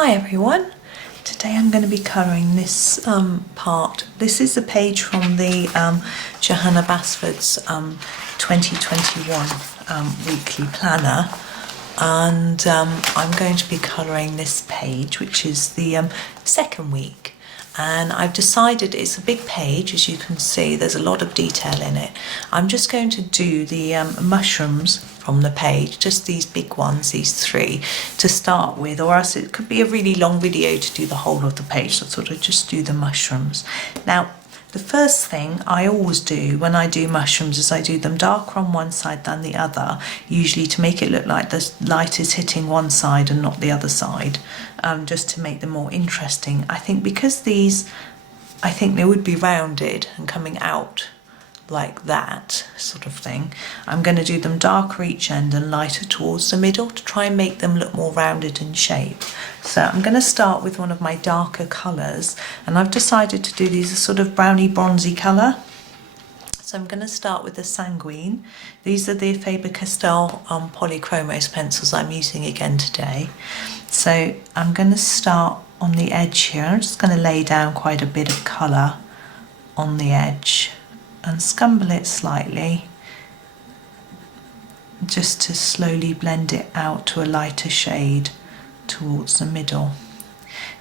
Hi everyone, today I'm going to be colouring this part. This is a page from the Johanna Basford's 2021 weekly planner, and I'm going to be colouring this page, which is the second week. And I've decided it's a big page, as you can see, there's a lot of detail in it. I'm just going to do the mushrooms from the page, just these big ones, these three, to start with, or else it could be a really long video to do the whole of the page, so I thought I'd just do the mushrooms. Now, the first thing I always do when I do mushrooms is I do them darker on one side than the other, usually to make it look like the light is hitting one side and not the other side, just to make them more interesting. I think because these, I think they would be rounded and coming out like that sort of thing, I'm going to do them darker each end and lighter towards the middle to try and make them look more rounded in shape. So I'm going to start with one of my darker colours, and I've decided to do these a sort of browny bronzy colour. So I'm going to start with the Sanguine. These are the Faber Castell Polychromos pencils I'm using again today. So I'm going to start on the edge here. I'm just going to lay down quite a bit of colour on the edge and scumble it slightly, just to slowly blend it out to a lighter shade towards the middle.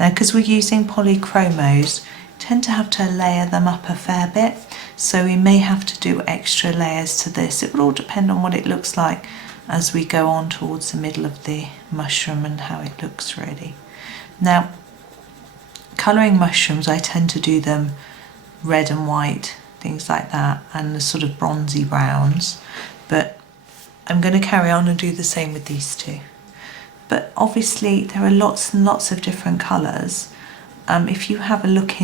Now, because we're using polychromos, tend to have to layer them up a fair bit, so we may have to do extra layers to this. It will all depend on what it looks like as we go on towards the middle of the mushroom and how it looks really. Now, colouring mushrooms, I tend to do them red and white, things like that, and the sort of bronzy browns, but I'm going to carry on and do the same with these two. But obviously there are lots and lots of different colours. If you have a look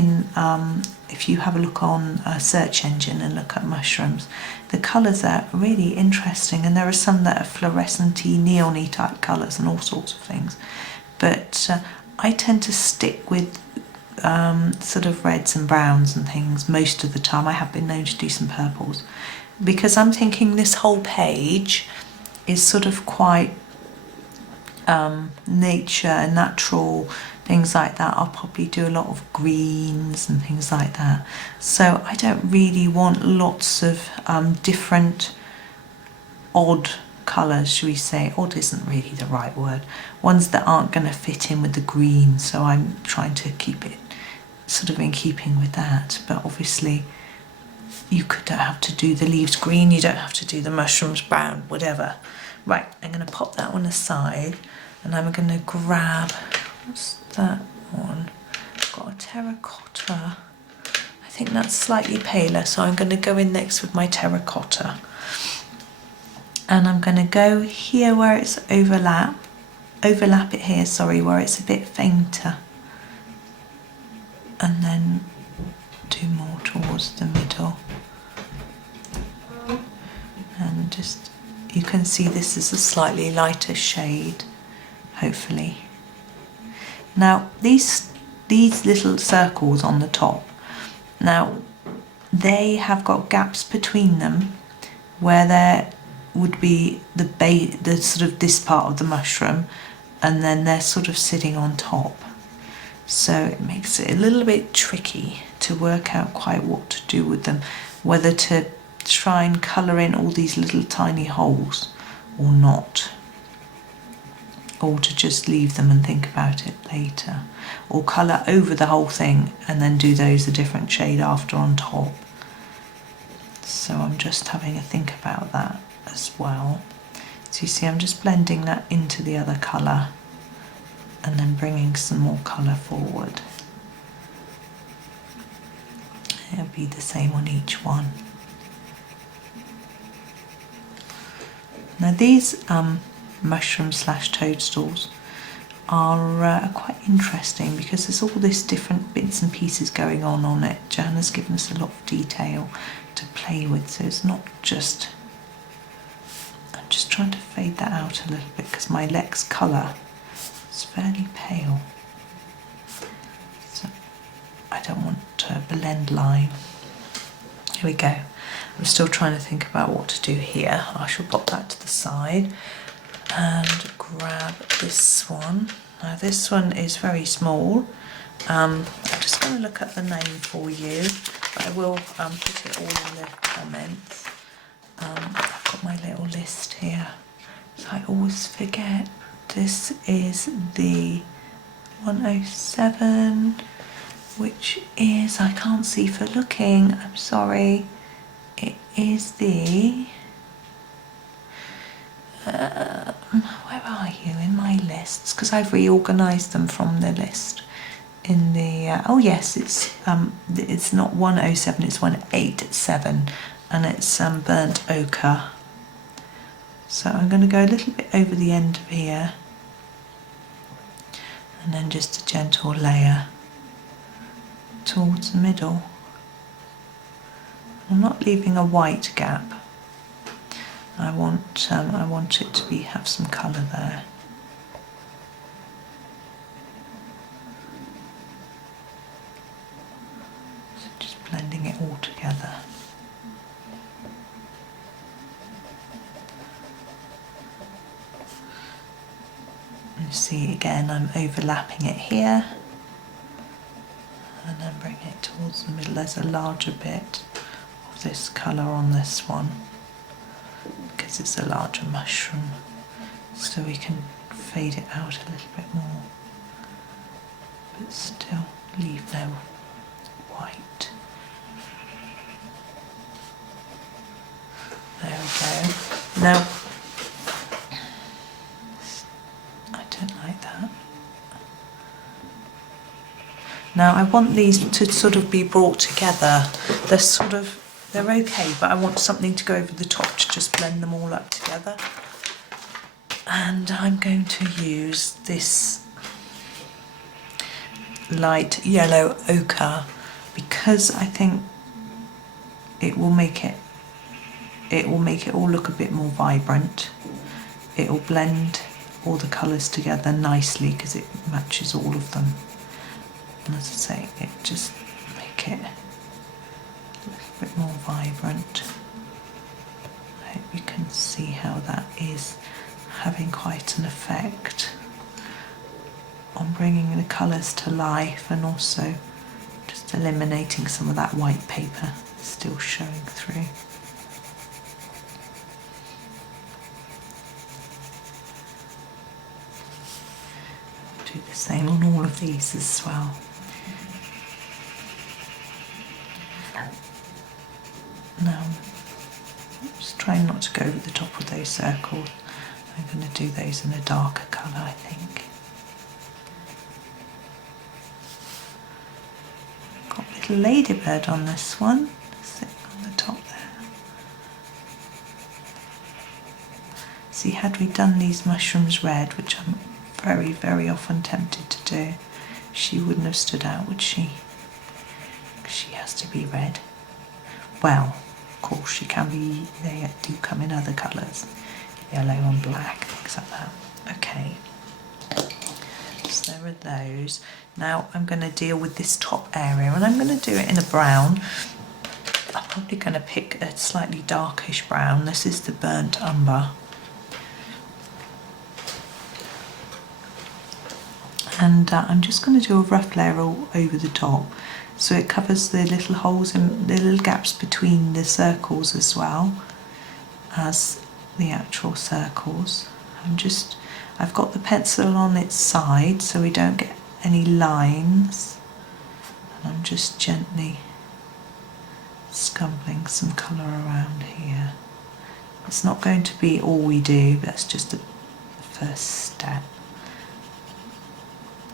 on a search engine and look at mushrooms, the colours are really interesting, and there are some that are fluorescent-y, neon-y type colours and all sorts of things. But I tend to stick with sort of reds and browns and things most of the time. I have been known to do some purples, because I'm thinking this whole page is sort of quite nature and natural, things like that. I'll probably do a lot of greens and things like that, so I don't really want lots of different odd colours, should we say. Odd isn't really the right word, ones that aren't going to fit in with the green, so I'm trying to keep it sort of in keeping with that. But obviously you don't have to do the leaves green, you don't have to do the mushrooms brown, whatever. Right, I'm going to pop that one aside, and I'm going to grab, what's that one? I've got a terracotta. I think that's slightly paler, so I'm going to go in next with my terracotta. And I'm going to go here where it's overlap it here, sorry, where it's a bit fainter, and then do more towards the middle. And just, you can see this is a slightly lighter shade, hopefully. Now these little circles on the top, now they have got gaps between them where there would be the sort of this part of the mushroom, and then they're sort of sitting on top. So it makes it a little bit tricky to work out quite what to do with them, whether to try and colour in all these little tiny holes or not, or to just leave them and think about it later, or colour over the whole thing and then do those a different shade after on top. So I'm just having a think about that as well. So you see, I'm just blending that into the other colour and then bringing some more colour forward. It'll be the same on each one. Now these mushrooms / toadstools are quite interesting, because there's all this different bits and pieces going on it. Johanna's given us a lot of detail to play with, so it's not just, I'm just trying to fade that out a little bit because my Lex colour is fairly pale, so I don't want to blend line. Here we go. I'm still trying to think about what to do here. I shall pop that to the side. and grab this one. Now this one is very small. I'm just going to look at the name for you, but I will put it all in the comments. I've got my little list here, so I always forget. This is the 107, which is, I can't see for looking, I'm sorry, it is the, where are you in my lists? Because I've reorganised them from the list. In the, oh yes, it's not 107, it's 187, and it's burnt ochre. So I'm going to go a little bit over the end of here, and then just a gentle layer towards the middle. I'm not leaving a white gap. I want it to have some colour there. So just blending it all together. You see again, I'm overlapping it here, and then bring it towards the middle. There's a larger bit of this colour on this one because it's a larger mushroom, so we can fade it out a little bit more, but still leave no white. There we go. Now, now I want these to sort of be brought together. They're okay, but I want something to go over the top to just blend them all up together. And I'm going to use this light yellow ochre because I think it will make it all look a bit more vibrant. It will blend all the colours together nicely because it matches all of them. And as I say, it just make it a little bit more vibrant. I hope you can see how that is having quite an effect on bringing the colours to life, and also just eliminating some of that white paper still showing through. Do the same on all of these as well. Now, just trying not to go over the top of those circles. I'm going to do those in a darker colour, I think. Got a little ladybird on this one, sitting on the top there. See, had we done these mushrooms red, which I'm very, very often tempted to do, she wouldn't have stood out, would she? Because she has to be red. Well, of course she can be, they do come in other colours, yellow and black, things like that. Okay, so there are those. Now I'm going to deal with this top area, and I'm going to do it in a brown. I'm probably going to pick a slightly darkish brown. This is the burnt umber. And I'm just going to do a rough layer all over the top, so it covers the little holes and the little gaps between the circles as well as the actual circles. I've got the pencil on its side so we don't get any lines, and I'm just gently scumbling some colour around here. It's not going to be all we do, but that's just the first step.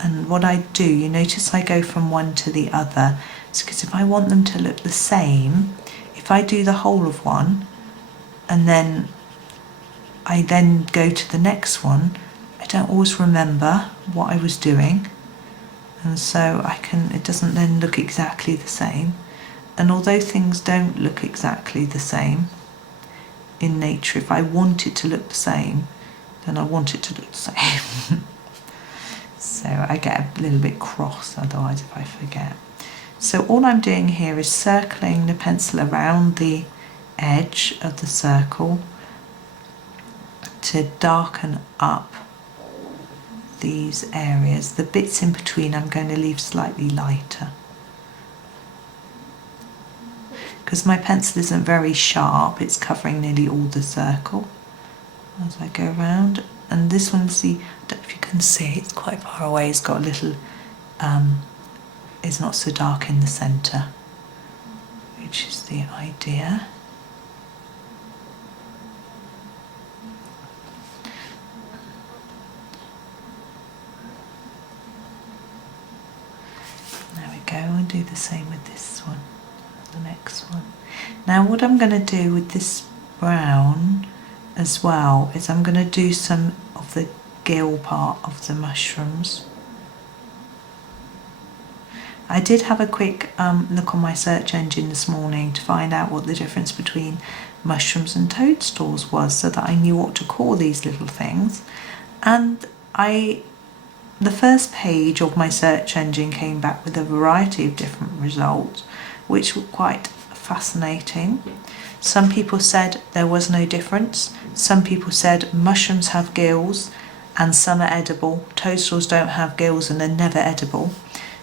And what I do, you notice I go from one to the other. It's because if I want them to look the same, if I do the whole of one and then I then go to the next one, I don't always remember what I was doing, and so it doesn't then look exactly the same. And although things don't look exactly the same in nature, if I want it to look the same, then I want it to look the same. So I get a little bit cross otherwise if I forget. So all I'm doing here is circling the pencil around the edge of the circle, to darken up these areas. The bits in between I'm going to leave slightly lighter, because my pencil isn't very sharp, it's covering nearly all the circle as I go around. And this one, see, I don't know if you can see, it's quite far away, it's got a little, it's not so dark in the centre, which is the idea. There we go, I'll do the same with this one, the next one. Now what I'm going to do with this brown as well is I'm going to do some of the gill part of the mushrooms. I did have a quick look on my search engine this morning to find out what the difference between mushrooms and toadstools was, so that I knew what to call these little things. And the first page of my search engine came back with a variety of different results, which were quite fascinating. Some people said there was no difference. Some people said mushrooms have gills and some are edible. Toadstools don't have gills and are never edible.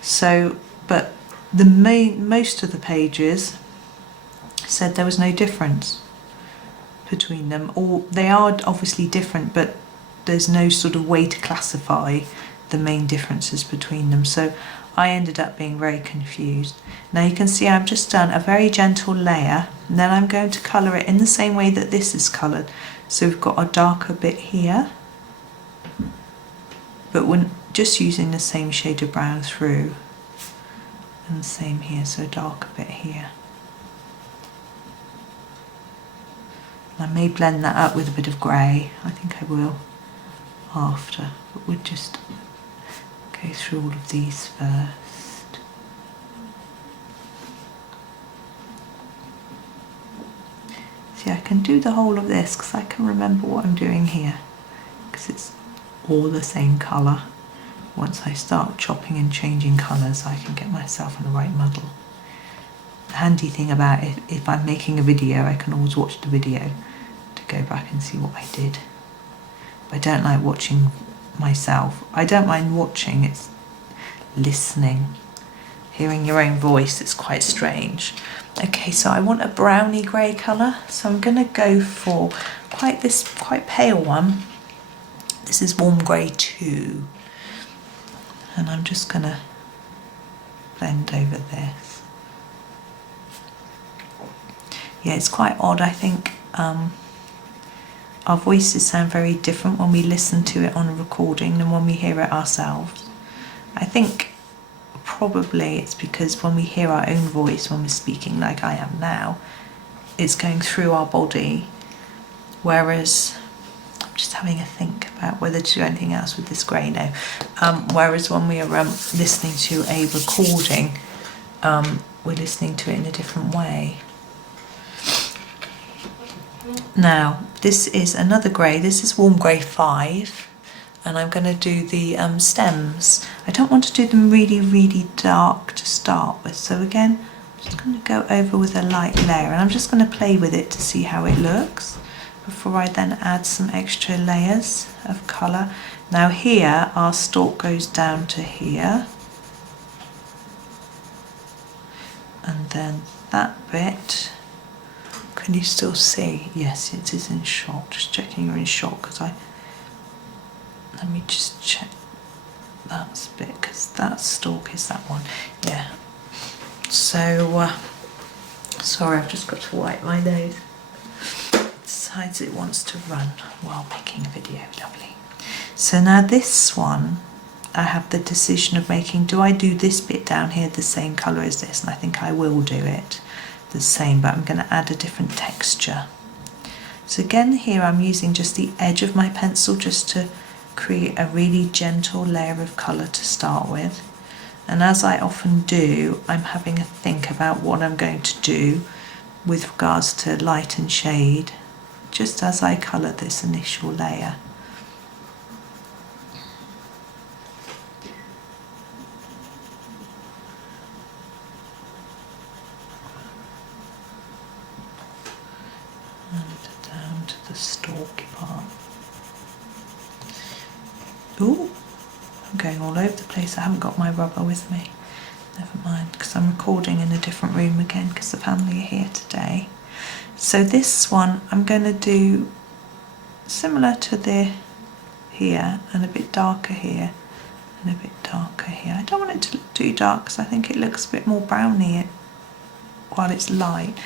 So, but most of the pages said there was no difference between them. Or they are obviously different, but there's no sort of way to classify the main differences between them. So I ended up being very confused. Now you can see I've just done a very gentle layer, and then I'm going to colour it in the same way that this is coloured. So we've got a darker bit here, but we're just using the same shade of brown through, and the same here, so a darker bit here. I may blend that up with a bit of grey, I think I will after, but we'll just go through all of these first. See, I can do the whole of this because I can remember what I'm doing here, because it's all the same colour. Once I start chopping and changing colours, I can get myself in the right muddle. The handy thing about it, if I'm making a video, I can always watch the video to go back and see what I did. But I don't like watching myself. I don't mind watching, it's listening. Hearing your own voice, it's quite strange. Okay, so I want a browny grey colour, so I'm going to go for quite pale one. This is warm grey 2. And I'm just going to blend over this. Yeah, it's quite odd, I think. Our voices sound very different when we listen to it on a recording than when we hear it ourselves. I think probably it's because when we hear our own voice, when we're speaking like I am now, it's going through our body, whereas I'm just having a think about whether to do anything else with this grey now. Whereas when we are listening to a recording, we're listening to it in a different way. Now, this is another grey. This is warm grey 5, and I'm going to do the stems. I don't want to do them really, really dark to start with. So again, I'm just going to go over with a light layer, and I'm just going to play with it to see how it looks before I then add some extra layers of colour. Now here, our stalk goes down to here, and then that bit. Can you still see? Yes, it is in shot. Just checking you're in shot, because let me just check that bit, because that stalk is that one. Yeah. So, sorry, I've just got to wipe my nose. It decides it wants to run while making a video. Lovely. So now this one, I have the decision of making, do I do this bit down here the same colour as this? And I think I will do it the same, but I'm going to add a different texture. So again, here I'm using just the edge of my pencil just to create a really gentle layer of colour to start with. And as I often do, I'm having a think about what I'm going to do with regards to light and shade, just as I colour this initial layer. And down to the stalky part. Ooh, I'm going all over the place. I haven't got my rubber with me. Never mind, because I'm recording in a different room again because the family are here today. So this one I'm going to do similar to the here, and a bit darker here and a bit darker here. I don't want it to look too dark because I think it looks a bit more browny while it's light.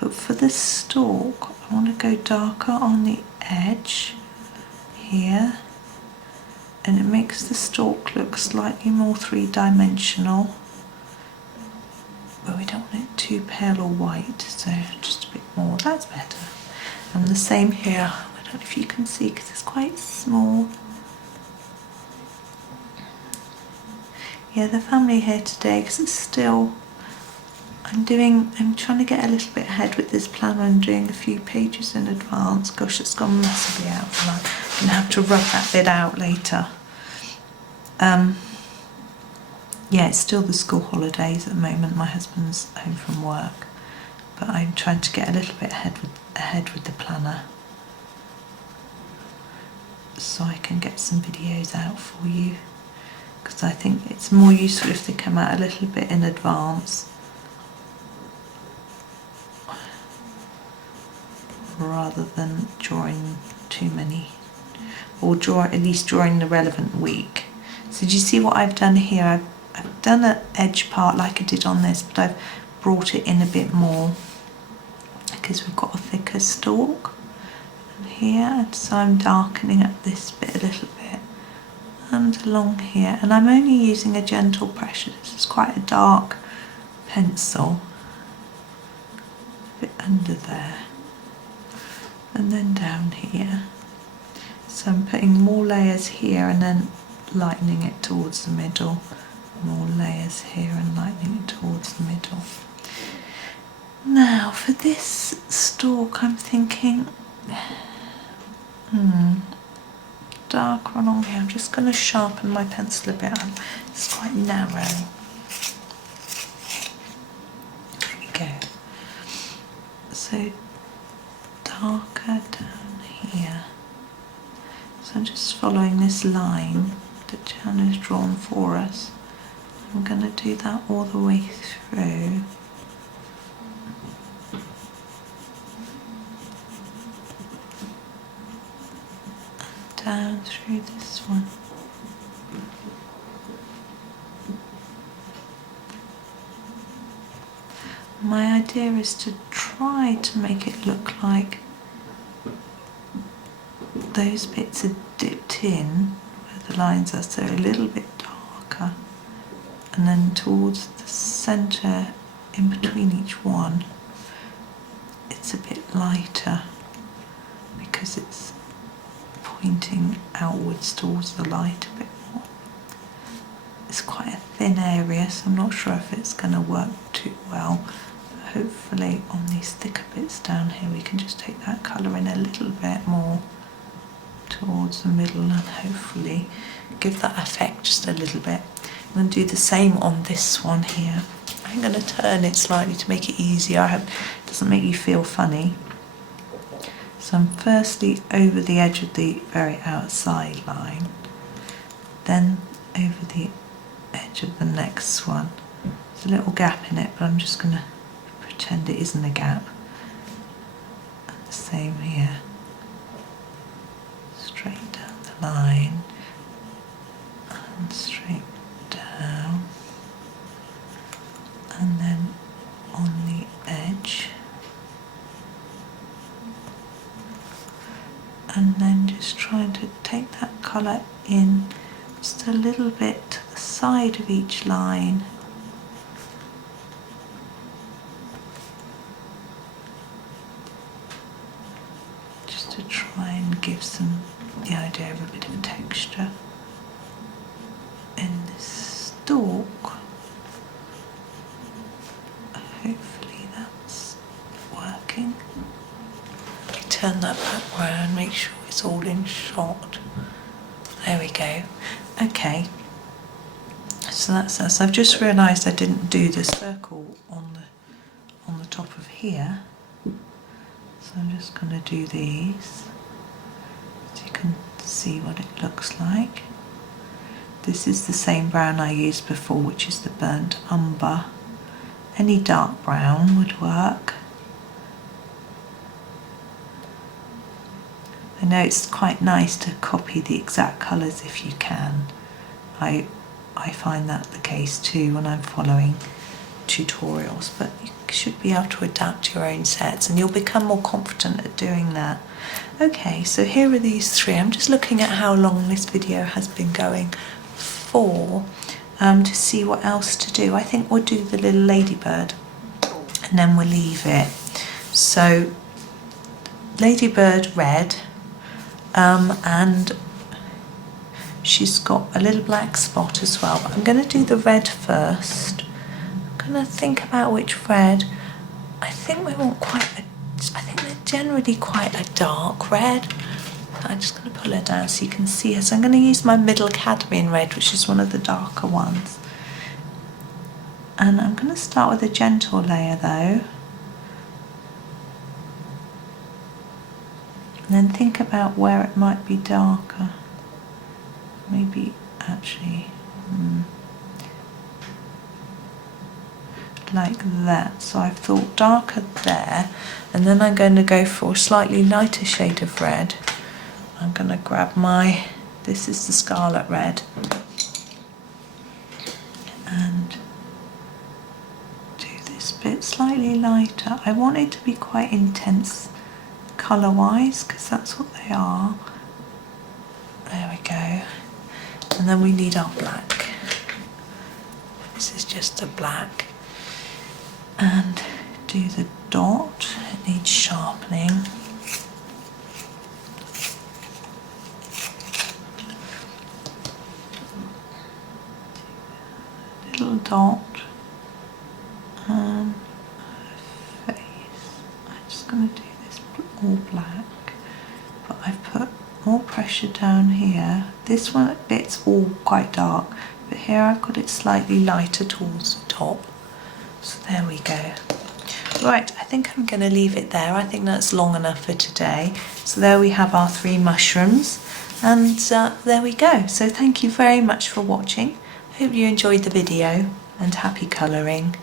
But for the stalk, I want to go darker on the edge here, and it makes the stalk look slightly more three-dimensional. But we don't want it too pale or white, so just a bit more. That's better. And the same here. I don't know if you can see because it's quite small. Yeah, the family here today because it's still. I'm trying to get a little bit ahead with this planner and doing a few pages in advance. Gosh, it's gone massively out of line. I'm going to have to rub that bit out later. Yeah, it's still the school holidays at the moment. My husband's home from work, but I'm trying to get a little bit ahead with the planner so I can get some videos out for you, because I think it's more useful if they come out a little bit in advance rather than during too many, or at least during the relevant week. So do you see what I've done here? I've done an edge part like I did on this, but I've brought it in a bit more because we've got a thicker stalk here, and so I'm darkening up this bit a little bit and along here, and I'm only using a gentle pressure. This is quite a dark pencil, a bit under there and then down here. So I'm putting more layers here and then lightening it towards the middle. More layers here and lightening it towards the middle. Now for this stalk I'm thinking darker along here. I'm just going to sharpen my pencil a bit. It's quite narrow. There we go. So darker down here. So I'm just following this line that Johanna's drawn for us. I'm going to do that all the way through. And down through this one. My idea is to try to make it look like those bits are dipped in where the lines are, so a little bit darker, and then towards the centre in between each one it's a bit lighter because it's pointing outwards towards the light a bit more. It's quite a thin area, so I'm not sure if it's going to work too well. But hopefully on these thicker bits down here we can just take that colour in a little bit more towards the middle and hopefully give that effect just a little bit. I'm going to do the same on this one here. I'm going to turn it slightly to make it easier. I hope it doesn't make you feel funny. So I'm firstly over the edge of the very outside line, then over the edge of the next one. There's a little gap in it, but I'm just going to pretend it isn't a gap. And the same here. Straight down the line and straight down, and then on the edge, and then just trying to take that colour in just a little bit to the side of each line. Just to try and give the idea of a bit of texture in this stalk. Hopefully that's working. Let me turn that back round, make sure it's all in shot. There we go. Okay, so that's us. I've just realised I didn't do the circle on the top of here, so I'm just going to do these so you can see what it looks like. this is the same brown I used before, which is the burnt umber. Any dark brown would work. I know it's quite nice to copy the exact colours if you can. I find that the case too when I'm following tutorials, but you should be able to adapt your own sets and you'll become more confident at doing that. Okay, so here are these three. I'm just looking at how long this video has been going for to see what else to do. I think we'll do the little ladybird and then we'll leave it. So ladybird red, and she's got a little black spot as well, but I'm going to do the red first. I'm going to think about which red. I think we want I think they're generally quite a dark red. I'm just going to pull her down so you can see her. So I'm going to use my middle cadmium red, which is one of the darker ones. And I'm going to start with a gentle layer though. And then think about where it might be darker. Maybe actually like that. So I've thought darker there, and then I'm going to go for a slightly lighter shade of red. I'm going to grab this is the Scarlet Red, and do this bit slightly lighter. I want it to be quite intense colour wise because that's what they are. There we go. And then we need our black. This is just a black. And do the dot. It needs sharpening. Little dot and her face. I'm just going to do this all black, but I've put more pressure down here. This one bit's all quite dark, but here I've got it slightly lighter towards the top. So there we go. Right, I think I'm going to leave it there. I think that's long enough for today. So there we have our 3 mushrooms, and there we go. So thank you very much for watching. I hope you enjoyed the video, and happy colouring.